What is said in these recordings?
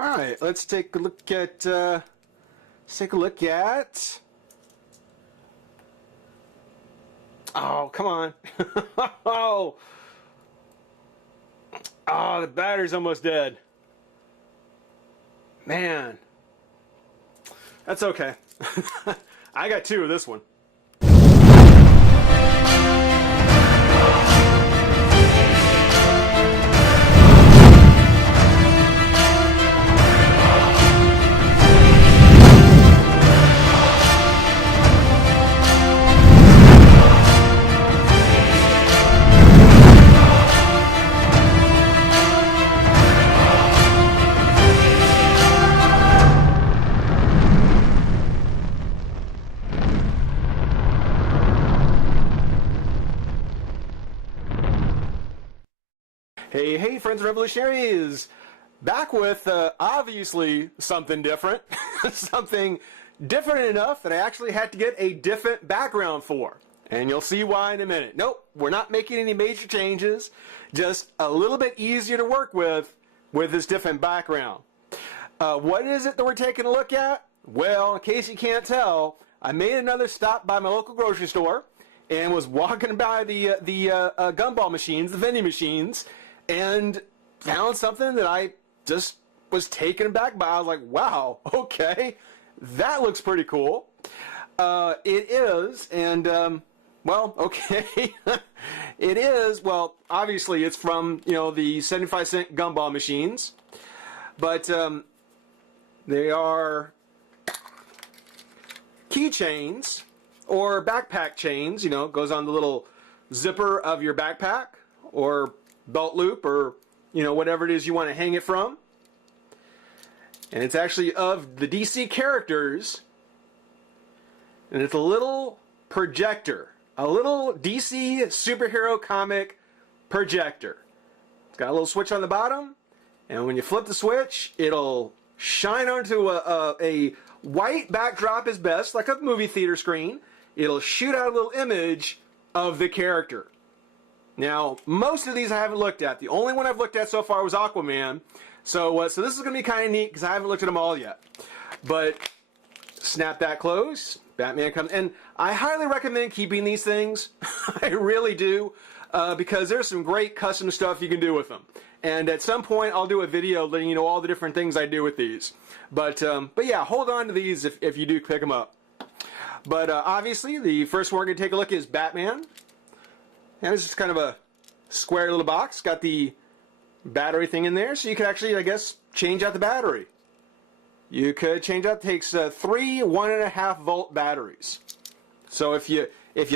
All right, let's take a look at. Oh, come on! Oh, the battery's almost dead. Man, that's okay. I got two of this one. Hey, friends and revolutionaries! Back with obviously something different. Something different enough that I actually had to get a different background for. And you'll see why in a minute. Nope, we're not making any major changes. Just a little bit easier to work with this different background. What is it that we're taking a look at? Well, in case you can't tell, I made another stop by my local grocery store and was walking by the gumball machines, the vending machines, and found something that I just was taken aback by. I was like, wow, okay, that looks pretty cool. It is, and, well, okay, it is, well, obviously it's from, the 75-cent gumball machines, but they are keychains or backpack chains, goes on the little zipper of your backpack or belt loop or whatever it is you want to hang it from. And it's actually of the DC characters, and it's a little projector, a little DC superhero comic projector. It's got a little switch on the bottom, and when you flip the switch, it'll shine onto a white backdrop is best, like a movie theater screen. It'll shoot out a little image of the character. Now, most of these I haven't looked at. The only one I've looked at so far was Aquaman. So this is going to be kind of neat because I haven't looked at them all yet. But snap that closed. Batman comes. And I highly recommend keeping these things. I really do. Because there's some great custom stuff you can do with them. And at some point, I'll do a video letting you know all the different things I do with these. But yeah, hold on to these if you do pick them up. But obviously, the first one we're going to take a look at is Batman. And it's just kind of a square little box. Got the battery thing in there, so you could actually, I guess, change out the battery. You could change out. It takes 3 1.5 volt batteries. So if you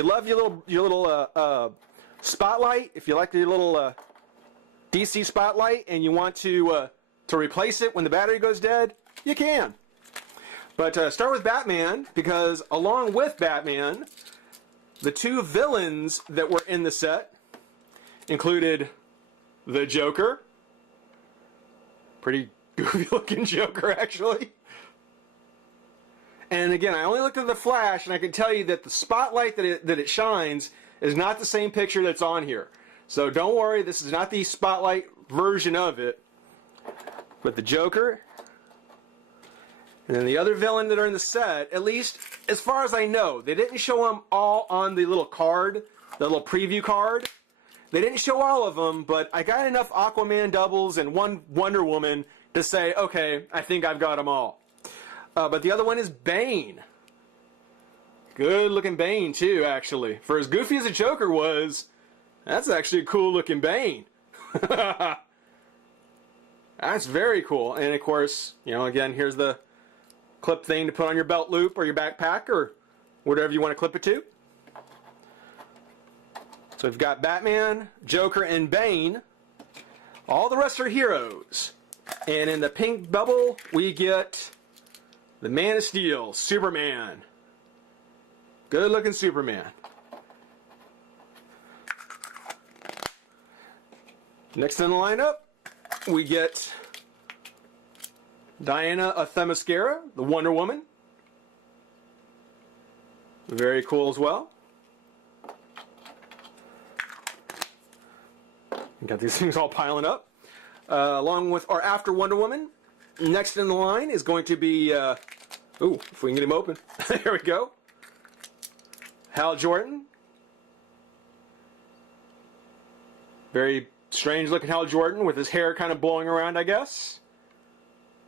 love your little spotlight, if you like your little DC spotlight, and you want to replace it when the battery goes dead, you can. But start with Batman, because along with Batman, the two villains that were in the set included the Joker. Pretty goofy looking Joker, actually. And again, I only looked at the flash, and I can tell you that the spotlight that it shines is not the same picture that's on here. So don't worry, this is not the spotlight version of it. But the Joker, and then the other villain that are in the set, at least as far as I know, they didn't show them all on the little card, the little preview card. They didn't show all of them, but I got enough Aquaman doubles and one Wonder Woman to say, okay, I think I've got them all. But the other one is Bane. Good looking Bane too, actually. For as goofy as the Joker was, that's actually a cool looking Bane. That's very cool. And of course, again, here's the clip thing to put on your belt loop or your backpack or whatever you want to clip it to. So we've got Batman, Joker, and Bane. All the rest are heroes. And in the pink bubble, we get the Man of Steel, Superman. Good looking Superman. Next in the lineup, we get Diana Themyscira, the Wonder Woman. Very cool as well. Got these things all piling up. Along with, or after Wonder Woman, Next in the line is going to be, ooh, if we can get him open. There we go. Hal Jordan. Very strange looking Hal Jordan with his hair kind of blowing around, I guess.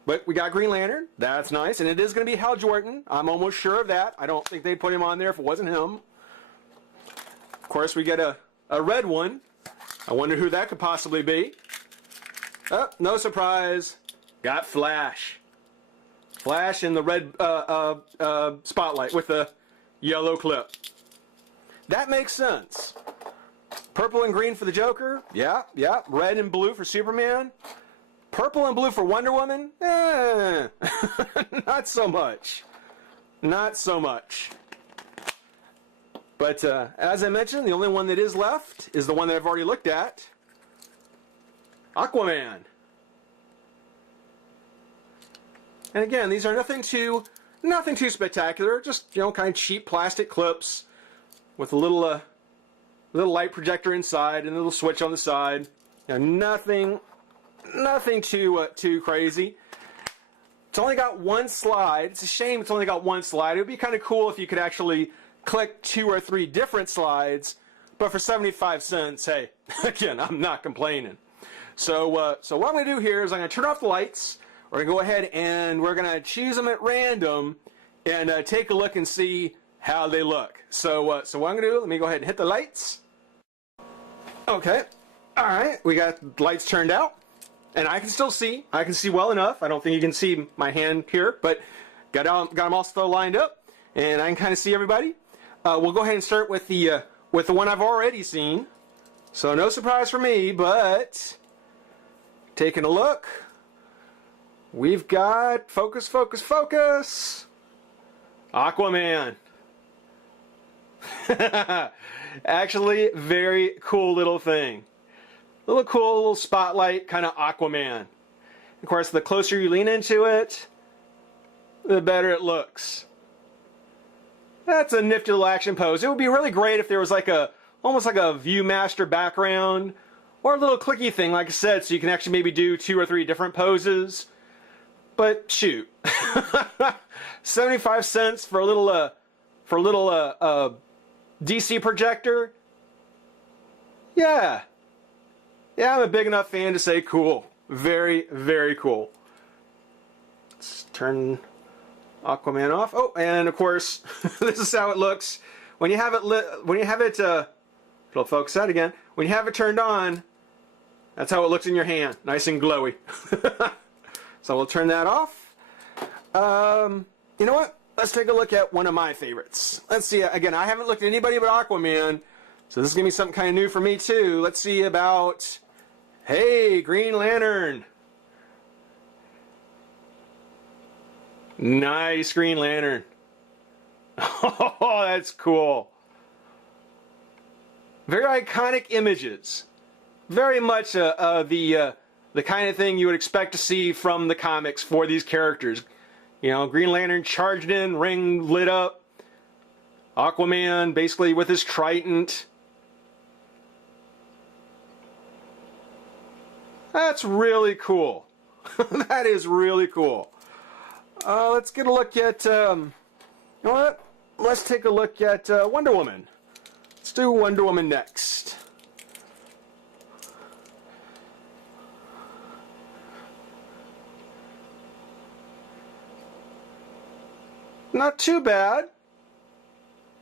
But we got Green Lantern. That's nice. And it is going to be Hal Jordan. I'm almost sure of that. I don't think they'd put him on there if it wasn't him. Of course, we get a red one. I wonder who that could possibly be. Oh, no surprise. Got Flash. Flash in the red spotlight with the yellow clip. That makes sense. Purple and green for the Joker. Yeah. Red and blue for Superman. Purple and blue for Wonder Woman? Not so much. Not so much. But as I mentioned, the only one that is left is the one that I've already looked at. Aquaman. And again, these are nothing too spectacular. Just, kind of cheap plastic clips with a little light projector inside and a little switch on the side. Nothing too crazy. It's only got one slide. It's a shame it's only got one slide. It would be kind of cool if you could actually click 2 or 3 different slides. But for 75 cents, hey, again, I'm not complaining. So what I'm going to do here is I'm going to turn off the lights. We're going to go ahead and we're going to choose them at random and take a look and see how they look. So what I'm going to do, let me go ahead and hit the lights. Okay. All right. We got the lights turned out. And I can still see. I can see well enough. I don't think you can see my hand here, but got them all still lined up, and I can kind of see everybody. We'll go ahead and start with the one I've already seen. So no surprise for me, but taking a look, we've got focus. Aquaman. Actually, very cool little thing. Little spotlight kind of Aquaman. Of course, the closer you lean into it, the better it looks. That's a nifty little action pose. It would be really great if there was almost like a Viewmaster background or a little clicky thing, like I said, so you can actually maybe do 2 or 3 different poses. But shoot, 75 cents for a little DC projector. Yeah, I'm a big enough fan to say cool. Very, very cool. Let's turn Aquaman off. Oh, and of course, this is how it looks when you have it it'll focus out again. When you have it turned on, that's how it looks in your hand, nice and glowy. So we'll turn that off. You know what? Let's take a look at one of my favorites. Let's see. Again, I haven't looked at anybody but Aquaman, so this is gonna be something kind of new for me too. Let's see about. Hey, Green Lantern. Nice Green Lantern. Oh, that's cool. Very iconic images. Very much the kind of thing you would expect to see from the comics for these characters. Green Lantern charged in, ring lit up. Aquaman basically with his trident. That's really cool. That is really cool. Let's get a look at, you know what? Let's take a look at Wonder Woman. Let's do Wonder Woman next. Not too bad.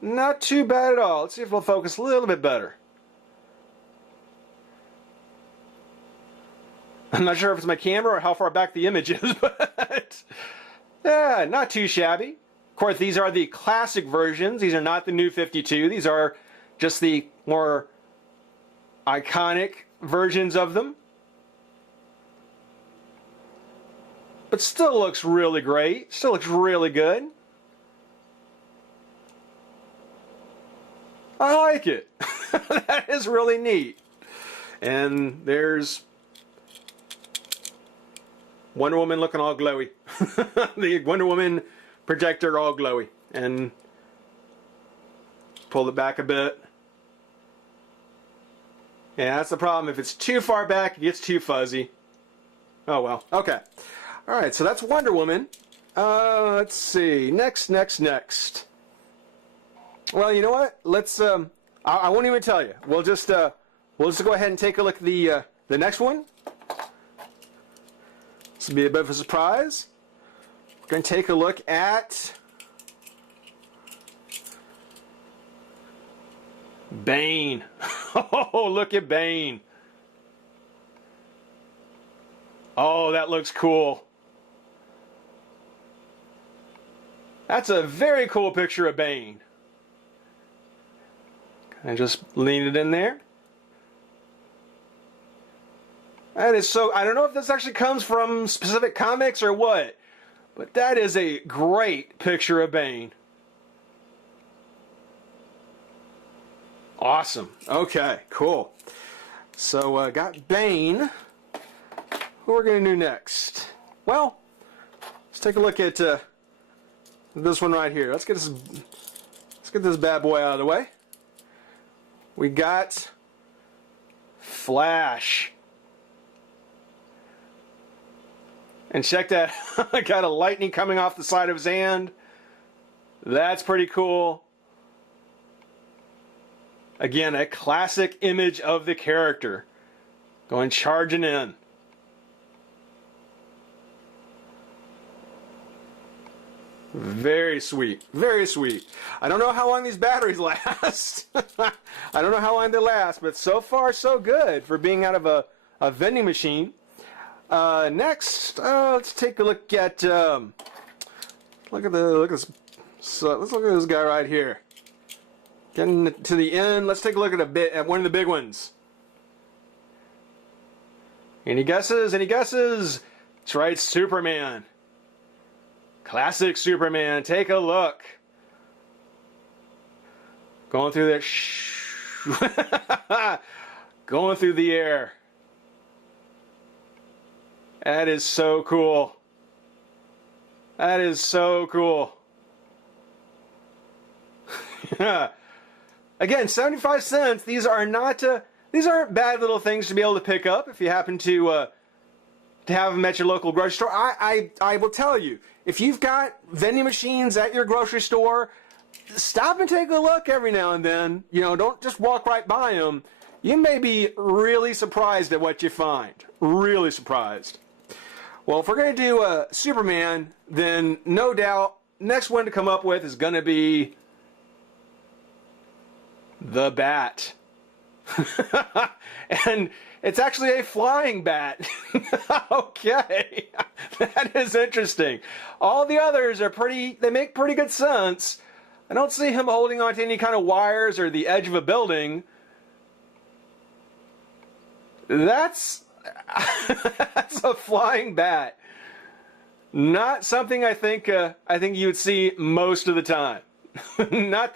Not too bad at all. Let's see if we'll focus a little bit better. I'm not sure if it's my camera or how far back the image is, but yeah, not too shabby. Of course, these are the classic versions. These are not the new 52. These are just the more iconic versions of them. But still looks really great. Still looks really good. I like it. That is really neat. And there's Wonder Woman looking all glowy. The Wonder Woman projector all glowy. And pull it back a bit. Yeah, that's the problem. If it's too far back, it gets too fuzzy. Oh well. Okay. All right, so that's Wonder Woman. Let's see. Next. Well, you know what? Let's. I won't even tell you. We'll just go ahead and take a look at the next one. This will be a bit of a surprise. We're going to take a look at BANE. Oh, look at BANE. Oh, that looks cool. That's a very cool picture of BANE. Can I just lean it in there? That is so... I don't know if this actually comes from specific comics or what, but that is a great picture of BANE. Awesome. Okay, cool. So, got BANE. What we're going to do next? Well, let's take a look at this one right here. Let's get this bad boy out of the way. We got Flash. And check that. I got a lightning coming off the side of his hand. That's pretty cool. Again, a classic image of the character. Going charging in. Very sweet. Very sweet. I don't know how long these batteries last. I don't know how long they last, but so far so good for being out of a vending machine. Next, let's take a look at look at this. So let's look at this guy right here. Getting to the end. Let's take a look at one of the big ones. Any guesses? Any guesses? That's right, Superman. Classic Superman. Take a look. Going through that. Going through the air. That is so cool. That is so cool. Again, 75 cents. These are not. These aren't bad little things to be able to pick up if you happen to have them at your local grocery store. I will tell you, if you've got vending machines at your grocery store, stop and take a look every now and then. You know, don't just walk right by them. You may be really surprised at what you find. Really surprised. Well, if we're going to do Superman, then no doubt next one to come up with is going to be the Bat. And it's actually a flying bat. Okay. That is interesting. All the others are they make pretty good sense. I don't see him holding onto any kind of wires or the edge of a building. That's a flying bat. Not something I think you would see most of the time. Not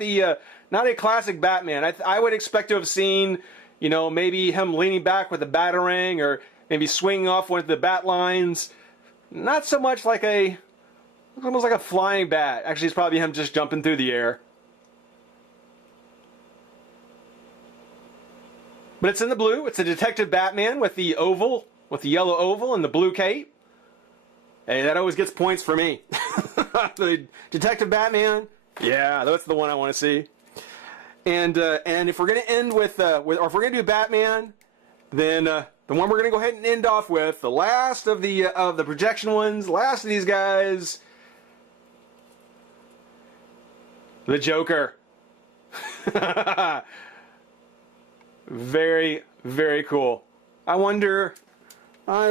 a classic Batman. I would expect to have seen, you know, maybe him leaning back with a batarang or maybe swinging off one of the bat lines. Not so much like almost like a flying bat. Actually, it's probably him just jumping through the air. But it's in the blue. It's a Detective Batman with the yellow oval and the blue cape. Hey, that always gets points for me. The Detective Batman, yeah, that's the one I want to see. And if we're going to end or if we're going to do Batman, then the one we're going to go ahead and end off with, the last of the projection ones, last of these guys, the Joker. Very, very cool. I wonder. I'd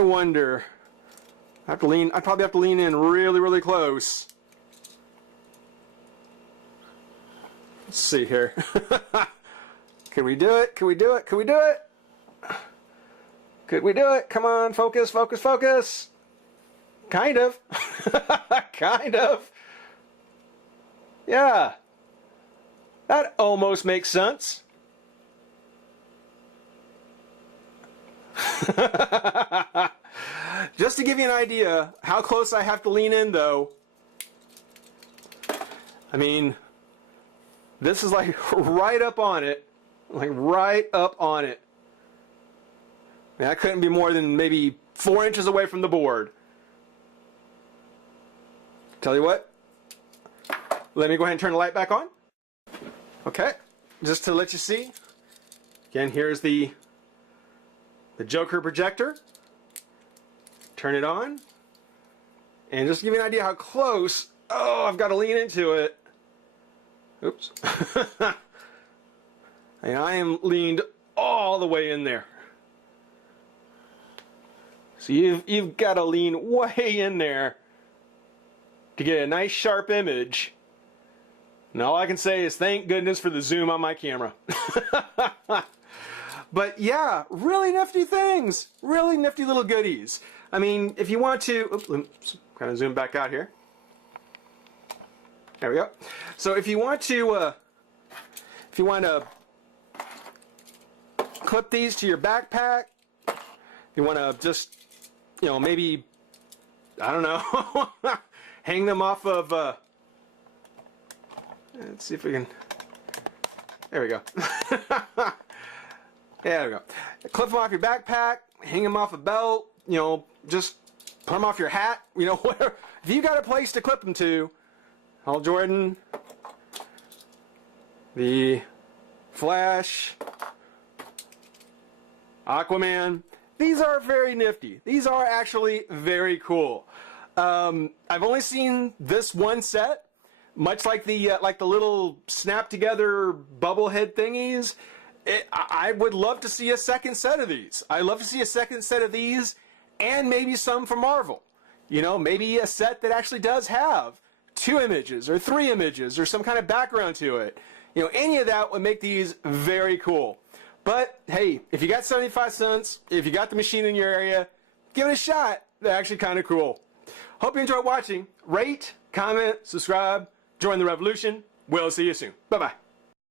probably have to lean in really, really close. Let's see here. Can we do it? Can we do it? Can we do it? Could we do it? Come on, focus, focus, focus. Kind of. Kind of. Yeah. That almost makes sense. Just to give you an idea how close I have to lean in, though. I mean, this is like right up on it. Like right up on it. I mean, I couldn't be more than maybe 4 inches away from the board. Tell you what, let me go ahead and turn the light back on. Okay, just to let you see. Again, here's the Joker projector. Turn it on. And just to give you an idea how close, oh, I've got to lean into it. Oops. And I am leaned all the way in there. So you've got to lean way in there to get a nice sharp image. And all I can say is thank goodness for the zoom on my camera. But yeah, really nifty things. Really nifty little goodies. I mean, if you want to, oops, kind of zoom back out here. There we go. So if you want to clip these to your backpack, you want to just, you know, maybe, I don't know, hang them off of, let's see if we can, there we go. Yeah, there we go. Clip them off your backpack, hang them off a belt, you know, just put them off your hat, you know, whatever. If you got a place to clip them to, Hal Jordan, the Flash, Aquaman, these are very nifty. These are actually very cool. I've only seen this one set, much like the little snap together bubble head thingies. I would love to see a second set of these. I'd love to see a second set of these and maybe some from Marvel. You know, maybe a set that actually does have 2 images or 3 images or some kind of background to it. You know, any of that would make these very cool. But hey, if you got 75 cents, if you got the machine in your area, give it a shot. They're actually kind of cool. Hope you enjoyed watching. Rate, comment, subscribe, join the revolution. We'll see you soon. Bye-bye.